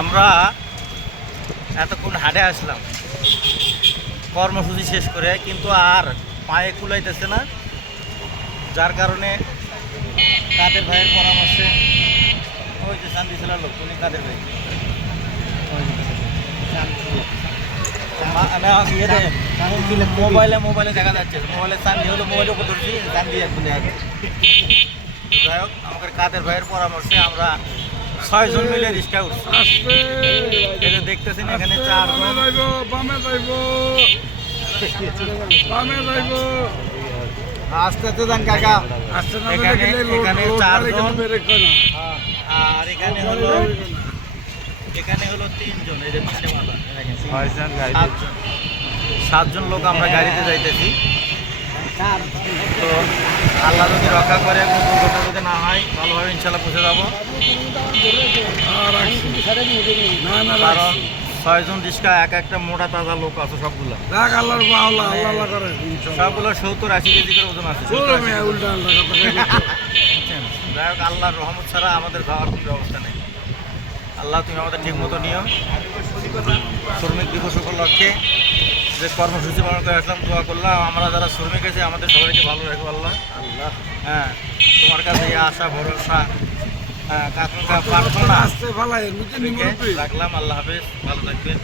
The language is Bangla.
আমরা এতক্ষণ হাটে আসলাম কর্মসূচি শেষ করে, কিন্তু আর পায়ে কুলাইতেছে না, যার কারণে কাদের ভাইয়ের পরামর্শে ওই যে শান্তি ছিলার লোক উনি কাদের ভাই মোবাইলে দেখা যাচ্ছে, মোবাইলে চান্দি হলো, মোবাইলের উপর ধরছি চান্দি একদম দেখা যাচ্ছে। যাই হোক, আমাদের কাদের ভাইয়ের পরামর্শে আমরা 6 জন মিলে রিক্সা উঠছি। এটা দেখতেছেন এখানে 4 জন, আস্তে আস্তে যান কাকা, এখানে 4 জন, আর এখানে হলো 3 জন, এই যে পিছনে মালা 7 জন লোক আমরা গাড়িতে যাইতেছি। তো আল্লাহ যদি রক্ষা করে, কোনো দুর্ঘটনা যদি না হয়, ভালোভাবে ইনশাল্লাহ পৌঁছে যাবো। কারণ 6 জন রিক্সা, একটা মোটা তাজা লোক আছে, সবগুলো 70-80 কেজি করে ওজন আছে। যাই হোক, আল্লাহর রহমত ছাড়া আমাদের যাওয়ার কোনো ব্যবস্থা নেই। আল্লাহ তুমি আমাদের ঠিক মতো নিও। শ্রমিক দিবস উপলক্ষে যে কর্মসূচি পালন করে আসলাম, দোয়া করলাম আমরা যারা শ্রমিক আছে আমাদের সবাইকে ভালো রাখবো আল্লাহ। হ্যাঁ, তোমার কাছে এই আশা ভরসা, প্রার্থনা রাখলাম। আল্লাহ হাফেজ, ভালো থাকবেন।